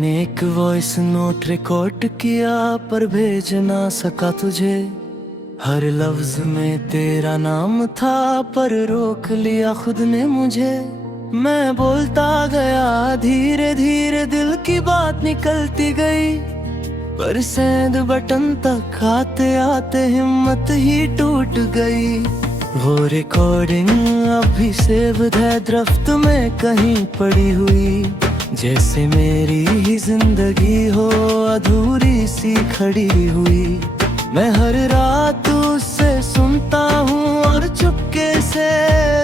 मैंने एक voice note record किया पर भेज ना सका तुझे। हर लफ्ज में तेरा नाम था पर रोक लिया खुद ने मुझे। मैं बोलता गया धीरे धीरे दिल की बात निकलती गई, पर सेंड बटन तक आते आते हिम्मत ही टूट गई। वो रिकॉर्डिंग अभी सेव है दरख्त में कहीं पड़ी हुई, जैसे मेरी ही जिंदगी हो अधूरी सी खड़ी हुई। मैं हर रात उससे सुनता हूँ और चुपके से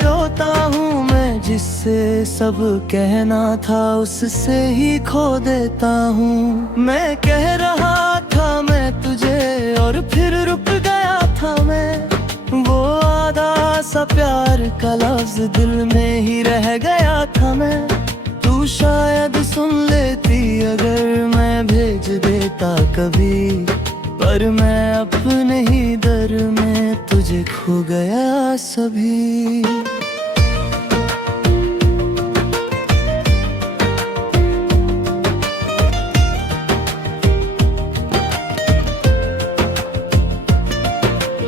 रोता हूँ। मैं जिससे सब कहना था उससे ही खो देता हूँ। मैं कह रहा था मैं तुझे और फिर रुक गया था मैं। वो आधा सा प्यार का लफ्ज दिल में ही रह गया था मैं। तू शायद सुन लेती अगर मैं भेज देता कभी, पर मैं अपने ही दर में तुझे खो गया सभी।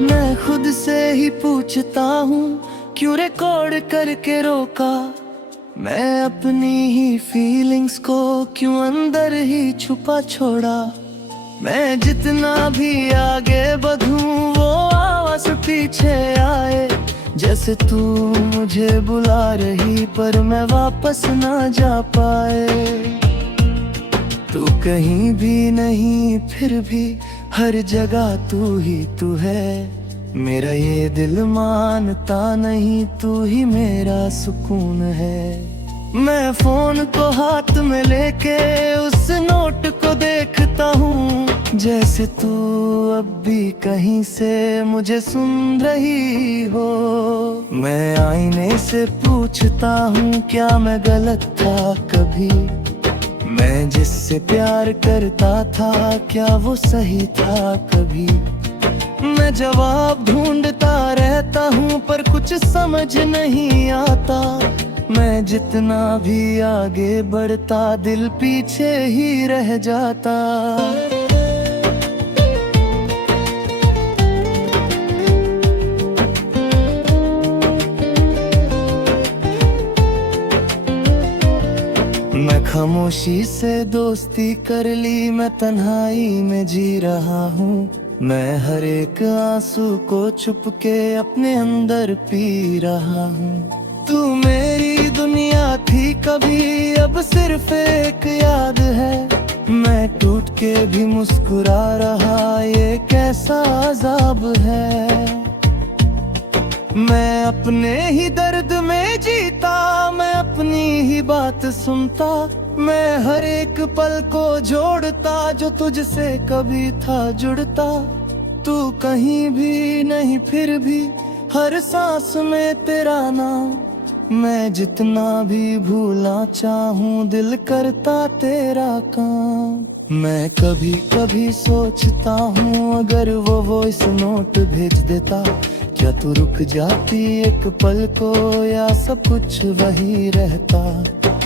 मैं खुद से ही पूछता हूँ क्यों रिकॉर्ड करके रोका। मैं अपनी ही फीलिंग्स को क्यों अंदर ही छुपा छोड़ा। मैं जितना भी आगे बढ़ूं वो आवाज़ पीछे आए, जैसे तू मुझे बुला रही पर मैं वापस ना जा पाए। तू कहीं भी नहीं फिर भी हर जगह तू ही तू है। मेरा ये दिल मानता नहीं तू ही मेरा सुकून है। मैं फोन को हाथ में लेके उस नोट को देखता हूँ, जैसे तू अब भी कहीं से मुझे सुन रही हो। मैं आईने से पूछता हूँ क्या मैं गलत था कभी। मैं जिससे प्यार करता था क्या वो सही था कभी। मैं जवाब ढूंढता रहता हूँ पर कुछ समझ नहीं आता। मैं जितना भी आगे बढ़ता दिल पीछे ही रह जाता। मैं खामोशी से दोस्ती कर ली, मैं तन्हाई में जी रहा हूँ। मैं हर एक आंसू को छुप के अपने अंदर पी रहा हूँ। तू मेरी दुनिया थी कभी अब सिर्फ एक याद है। मैं टूट के भी मुस्कुरा रहा ये कैसा अजाब है। मैं अपने ही दर्द में जीता, मैं अपनी ही बात सुनता। मैं हर एक पल को जोड़ता जो तुझसे कभी था जुड़ता। तू कहीं भी नहीं फिर भी हर सांस में तेरा नाम। मैं जितना भी भूलना चाहूँ दिल करता तेरा काम। मैं कभी कभी सोचता हूँ अगर वो वॉइस नोट भेज देता, क्या तू रुक जाती एक पल को या सब कुछ वही रहता।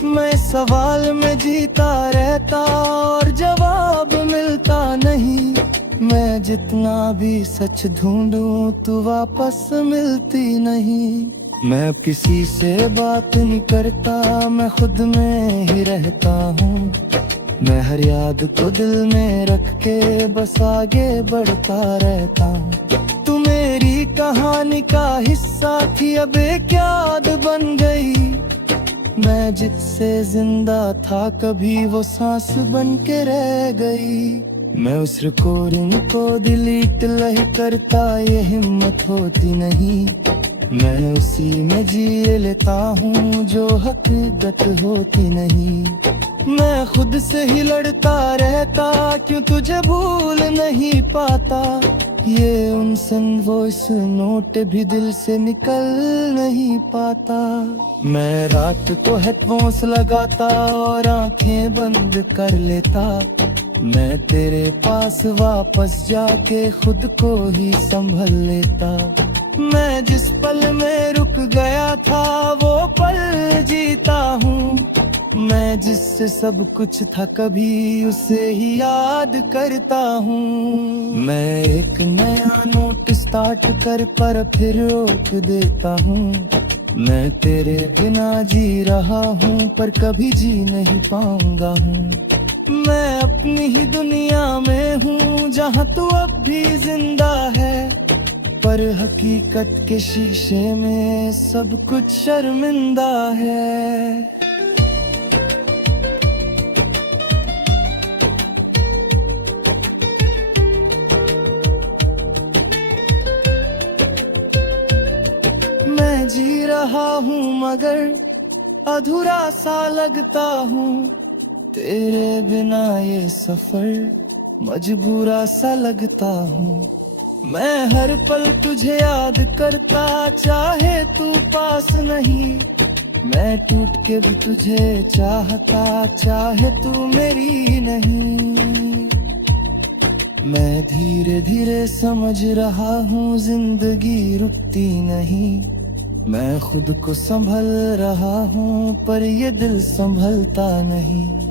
मैं सवाल में जीता रहता और जवाब मिलता नहीं। मैं जितना भी सच ढूंढूं तू वापस मिलती नहीं। मैं अब किसी से बात नहीं करता, मैं खुद में ही रहता हूँ। मैं हर याद को दिल में रख के बस आगे बढ़ता रहता हूँ। तू मेरी कहानी का हिस्सा थी अब एक याद बन गई। मैं जिससे जिंदा था कभी वो सांस बन के रह गई। मैं उस रिकॉर्डिंग को डिलीट नहीं करता ये हिम्मत होती नहीं। मैं उसी में जी लेता हूँ जो हकीकत होती नहीं। मैं खुद से ही लड़ता रहता क्यों तुझे भूल नहीं पाता। ये उनसन वॉइस नोट भी दिल से निकल नहीं पाता। मैं रात को हेडफोन्स लगाता और आंखें बंद कर लेता। मैं तेरे पास वापस जाके खुद को ही संभल लेता। मैं जिस पल में रुक गया था वो पल जीता हूँ। मैं जिससे सब कुछ था कभी उसे ही याद करता हूँ। मैं एक नया नोट स्टार्ट कर पर फिर रोक देता हूँ। मैं तेरे बिना जी रहा हूँ पर कभी जी नहीं पाऊंगा हूँ। मैं अपनी ही दुनिया में हूँ जहाँ तू अब भी जिंदा है, पर हकीकत के शीशे में सब कुछ शर्मिंदा है। मैं जी रहा हूँ मगर अधूरा सा लगता हूँ। तेरे बिना ये सफर मजबूरा सा लगता हूँ। मैं हर पल तुझे याद करता, चाहे तू पास नहीं। मैं टूट के भी तुझे चाहता, चाहे तू मेरी नहीं। मैं धीरे धीरे समझ रहा हूँ जिंदगी रुकती नहीं। मैं खुद को संभल रहा हूँ पर ये दिल संभलता नहीं।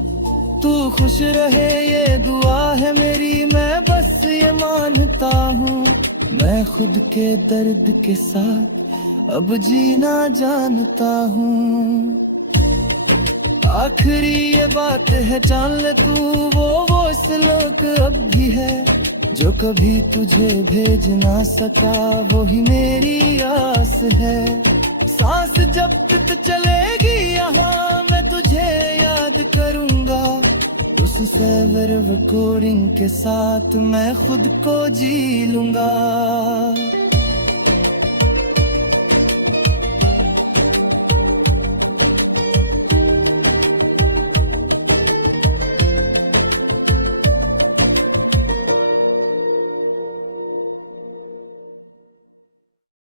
तू खुश रहे ये दुआ है मेरी, मैं बस ये मानता हूँ। मैं खुद के दर्द के साथ अब जीना जानता हूँ। आखिरी ये बात है जान ले तू, वो श्लोक अब भी है जो कभी तुझे भेज ना सका, वो ही मेरी आस है। सांस जब तक चलेगी यहाँ मैं तुझे याद करूंगा। उस सेवर रिकॉर्डिंग के साथ मैं खुद को जी लूंगा।